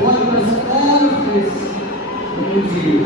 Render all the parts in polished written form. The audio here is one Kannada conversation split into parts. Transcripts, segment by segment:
What was all of this mean to you?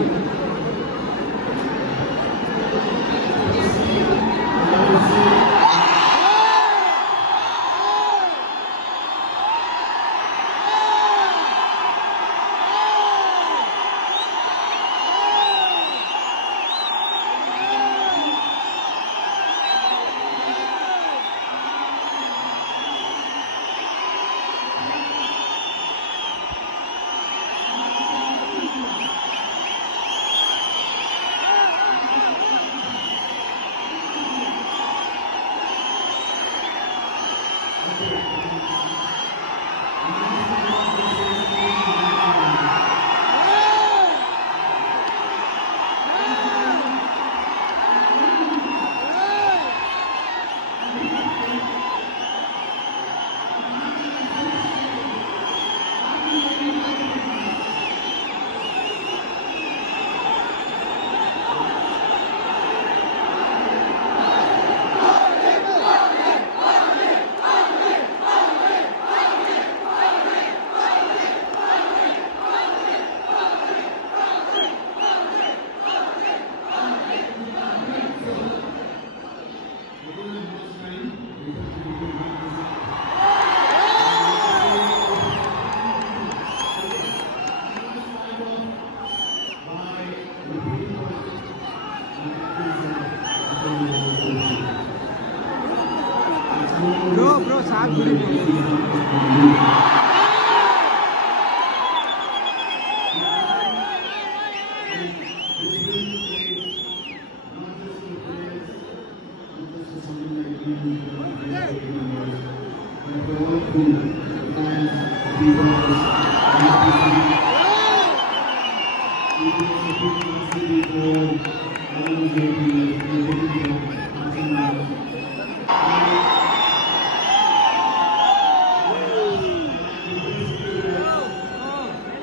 Bro, साथ में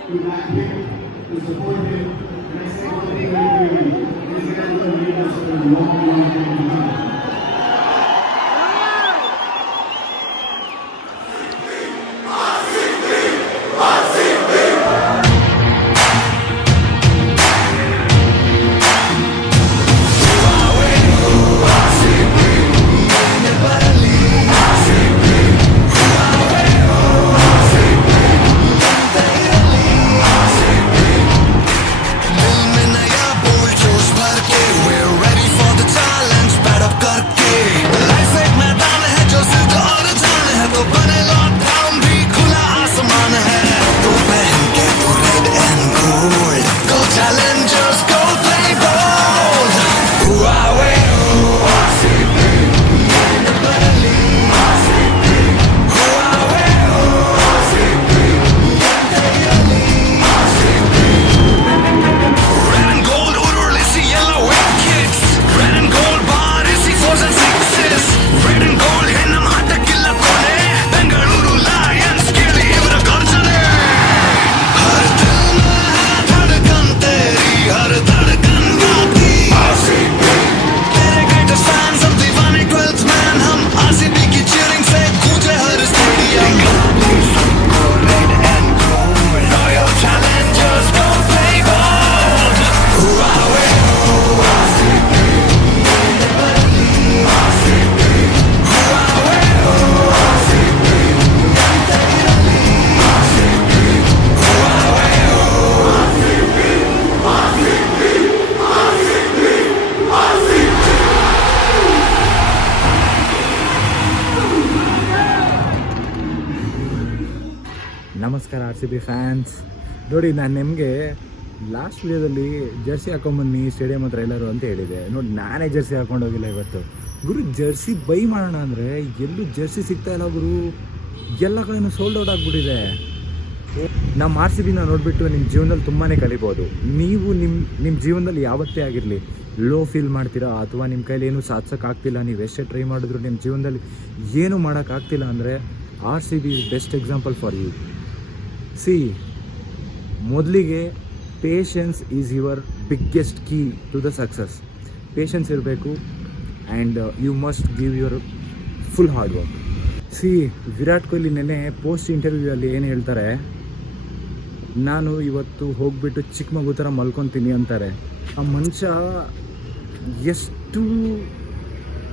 to back him, to support him, and I say one thing very clearly, this guy is going to lead us for a long, long time to come. ನಮಸ್ಕಾರ ಆರ್ ಸಿ ಬಿ ಫ್ಯಾನ್ಸ್. ನೋಡಿ, ನಾನು ನಿಮಗೆ ಲಾಸ್ಟ್ ವಿಡಿಯೋದಲ್ಲಿ ಜರ್ಸಿ ಹಾಕೊಂಬನ್ನಿ ಸ್ಟೇಡಿಯಂ ಹತ್ರ ಎಲ್ಲರೂ ಅಂತ ಹೇಳಿದೆ. ನೋಡಿ, ನಾನೇ ಜರ್ಸಿ ಹಾಕೊಂಡೋಗಿಲ್ಲ ಇವತ್ತು. ಗುರು, ಜರ್ಸಿ ಬೈ ಮಾಡೋಣ ಅಂದರೆ ಎಲ್ಲೂ ಜರ್ಸಿ ಸಿಗ್ತಾ ಇಲ್ಲ ಗುರು. ಎಲ್ಲ ಕಡೆಯೂ ಸೋಲ್ಡ್ ಔಟ್ ಆಗಿಬಿಟ್ಟಿದೆ. ನಮ್ಮ ಆರ್ ಸಿ ಬಿನ ನೋಡಿಬಿಟ್ಟು ನಿಮ್ಮ ಜೀವನದಲ್ಲಿ ತುಂಬಾ ಕಲಿಬೋದು. ನೀವು ನಿಮ್ಮ ಜೀವನದಲ್ಲಿ ಯಾವತ್ತೇ ಆಗಿರಲಿ ಲೋ ಫೀಲ್ ಮಾಡ್ತೀರಾ ಅಥವಾ ನಿಮ್ಮ ಕೈಲಿ ಏನೂ ಸಾಧಿಸೋಕ್ಕಾಗ್ತಿಲ್ಲ, ನೀವು ಎಷ್ಟೇ ಟ್ರೈ ಮಾಡಿದ್ರು ನಿಮ್ಮ ಜೀವನದಲ್ಲಿ ಏನೂ ಮಾಡೋಕ್ಕಾಗ್ತಿಲ್ಲ ಅಂದರೆ R C B is best example for you. See, ಮೊದಲಿಗೆ patience is your biggest key to the success. Patience ಇರಬೇಕು and you must give your full hard work. See, Virat Kohli ನೆನ್ನೆ ಪೋಸ್ಟ್ ಇಂಟರ್ವ್ಯೂ ಅಲ್ಲಿ ಏನು ಹೇಳ್ತಾರೆ, ನಾನು ಇವತ್ತು ಹೋಗ್ಬಿಟ್ಟು ಚಿಕ್ಕ ಮಗು ಥರ ಮಲ್ಕೊತೀನಿ ಅಂತಾರೆ. ಆ ಮನುಷ್ಯ ಎಷ್ಟು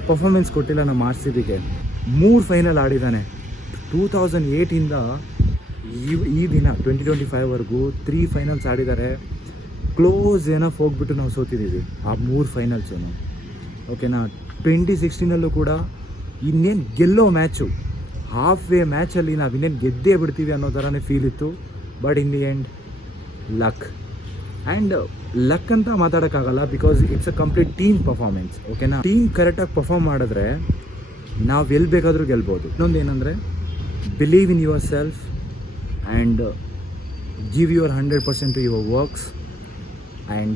ಪರ್ಫಾರ್ಮೆನ್ಸ್ ಕೊಟ್ಟಿಲ್ಲ ನಮ್ಮ RCBಗೆ. 3 ಫೈನಲ್ ಆಡಿದ್ದಾನೆ 2008ಇಂದ ಈ ದಿನ 2025ವರೆಗೂ 3 ಫೈನಲ್ಸ್ ಆಡಿದ್ದಾರೆ. ಕ್ಲೋಸ್ ಏನಫ್ ಹೋಗ್ಬಿಟ್ಟು ನಾವು ಸೋತಿದ್ದೀವಿ ಆ 3 ಫೈನಲ್ಸು. ಓಕೆನಾ, 2016ನಲ್ಲೂ ಕೂಡ ಇನ್ನೇನು ಗೆಲ್ಲೋ ಮ್ಯಾಚು, ಹಾಫ್ ವೇ ಮ್ಯಾಚಲ್ಲಿ ನಾವು ಇನ್ನೇನು ಗೆದ್ದೇ ಬಿಡ್ತೀವಿ ಅನ್ನೋ ಥರನೇ ಫೀಲ್ ಇತ್ತು. But in the end luck, and luck ಅಂತ ಮಾತಾಡೋಕ್ಕಾಗಲ್ಲ, because it's a complete team performance. ಓಕೆನಾ, ಟೀಮ್ ಕರೆಕ್ಟಾಗಿ ಪರ್ಫಾರ್ಮ್ ಮಾಡಿದ್ರೆ ನಾವು ಎಲ್ಲಿ ಬೇಕಾದರೂ ಗೆಲ್ಬೋದು. ಇನ್ನೊಂದು ಏನಂದರೆ, believe in yourself and give your 100% to your works and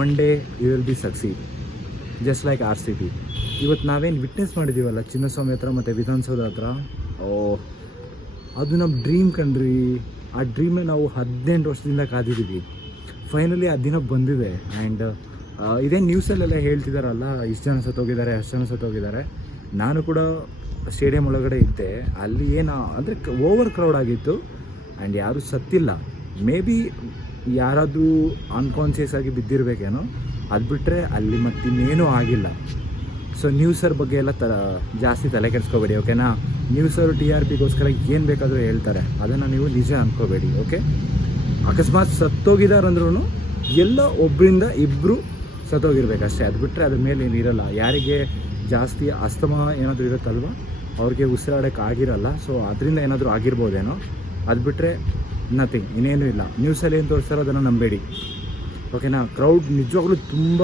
one day you will be succeed, just like RCB. ಇವತ್ತು ನಾವೇನು ವಿಟ್ನೆಸ್ ಮಾಡಿದ್ದೀವಲ್ಲ ಚಿನ್ನಸ್ವಾಮಿ ಹತ್ರ ಮತ್ತು ವಿಧಾನಸೌಧ ಹತ್ರ, ಅದು ನಮ್ಮ ಡ್ರೀಮ್ ಕಣ್ರಿ. ಆ ಡ್ರೀಮೇ ನಾವು 18 ವರ್ಷದಿಂದ ಕಾದಿದ್ದೀವಿ. ಫೈನಲಿ ಆ ದಿನ ಬಂದಿದೆ. ಆ್ಯಂಡ್ ಇದೇ ನ್ಯೂಸಲ್ಲೆಲ್ಲ ಹೇಳ್ತಿದ್ದಾರಲ್ಲ, ಇಷ್ಟು ಜನ ಸತ್ತೋಗಿದ್ದಾರೆ, ಅಷ್ಟು ಜನ ಸತ್ತೋಗಿದ್ದಾರೆ. ನಾನು ಕೂಡ ಸ್ಟೇಡಿಯಂ ಒಳಗಡೆ ಇದ್ದೆ. ಅಲ್ಲಿ ಏನು ಅಂದರೆ ಓವರ್ ಕ್ರೌಡ್ ಆಗಿತ್ತು ಆ್ಯಂಡ್ ಯಾರೂ ಸತ್ತಿಲ್ಲ. ಮೇ ಬಿ ಯಾರಾದರೂ ಅನ್ಕಾನ್ಷಿಯಸ್ ಆಗಿ ಬಿದ್ದಿರಬೇಕೇನೋ, ಅದು ಬಿಟ್ಟರೆ ಅಲ್ಲಿ ಮತ್ತಿನ್ನೇನೂ ಆಗಿಲ್ಲ. ಸೊ ನ್ಯೂಸರ್ ಬಗ್ಗೆ ಎಲ್ಲ ಜಾಸ್ತಿ ತಲೆ ಕೆಡಿಸ್ಕೋಬೇಡಿ. ಓಕೆನಾ, ನ್ಯೂಸರು TRPಗೋಸ್ಕರ ಏನು ಬೇಕಾದರೂ ಹೇಳ್ತಾರೆ, ಅದನ್ನು ನೀವು ನಿಜ ಅಂದ್ಕೋಬೇಡಿ. ಓಕೆ, ಅಕಸ್ಮಾತ್ ಸತ್ತೋಗಿದಾರಂದ್ರೂ ಎಲ್ಲೋ ಒಬ್ಬರಿಂದ ಇಬ್ಬರು ಸತ್ತೋಗಿರ್ಬೇಕಷ್ಟೇ. ಅದು ಬಿಟ್ಟರೆ ಅದ್ರ ಮೇಲೆ ಏನು ಇರೋಲ್ಲ. ಯಾರಿಗೆ ಜಾಸ್ತಿ ಅಸ್ತಮಾ ಏನಾದರೂ ಇರುತ್ತಲ್ವ, ಅವ್ರಿಗೆ ಉಸಿರಾಡೋಕ್ಕೆ ಆಗಿರಲ್ಲ. ಸೊ ಅದರಿಂದ ಏನಾದರೂ ಆಗಿರ್ಬೋದೇನೋ, ಅದು ಬಿಟ್ಟರೆ ನಥಿಂಗ್, ಇನ್ನೇನೂ ಇಲ್ಲ. ನ್ಯೂಸಲ್ಲಿ ಏನು ತೋರಿಸ್ತಾರೋ ಅದನ್ನು ನಂಬೇಡಿ. ಓಕೆನಾ, ಕ್ರೌಡ್ ನಿಜವಾಗ್ಲೂ ತುಂಬ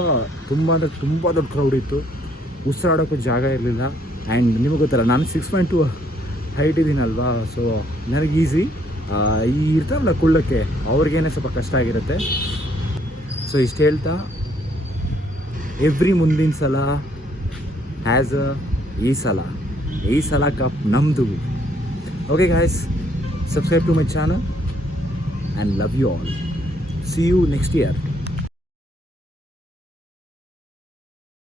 ದೊಡ್ಡ ಕ್ರೌಡ್ ಇತ್ತು. ಉಸಿರಾಡೋಕ್ಕೂ ಜಾಗ ಇರಲಿಲ್ಲ. ಆ್ಯಂಡ್ ನಿಮಗೆ ಗೊತ್ತಲ್ಲ, ನಾನು 6.2 ಹೈಟ್ ಇದ್ದೀನಲ್ವಾ, ಸೊ ನನಗೆ ಈಸಿ. ಈ ಇರ್ತಾರಲ್ಲ ಕುಳ್ಳಕ್ಕೆ, ಅವ್ರಿಗೇನೆ ಸ್ವಲ್ಪ ಕಷ್ಟ ಆಗಿರುತ್ತೆ. ಸೊ ಇಷ್ಟು ಹೇಳ್ತಾ, ಎವ್ರಿ ಮುಂದಿನ ಸಲ ಹ್ಯಾಸ್ ಈ ಸಲ ಕಪ್ ನಮ್ಮದು. Okay guys, subscribe to my channel and love you all. See you next year.